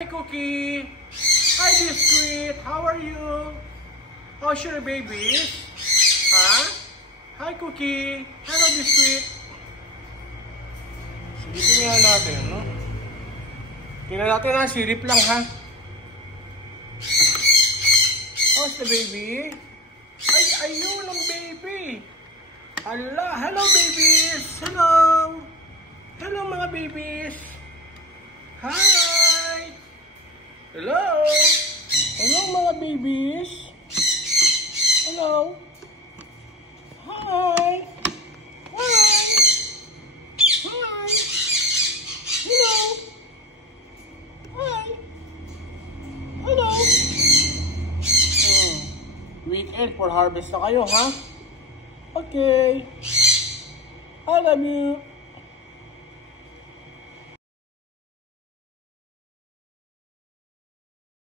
Hi, Cookie. Hi, Biscuit. How are you? How's your babies? Huh? Hi, Cookie. Hello, Biscuit. Silipin nga natin, no? Tingnan natin ha, sirip lang ha. How's the baby? Ay, ayun ang baby. Ala, hello babies. Hello. Hello mga babies. Hi. Hello. Hello mga babies. Hello. Hi. Hi. Hi. Hello. Hi. Hello. Weekend for harvest na kayo, ha? Okay. I love you.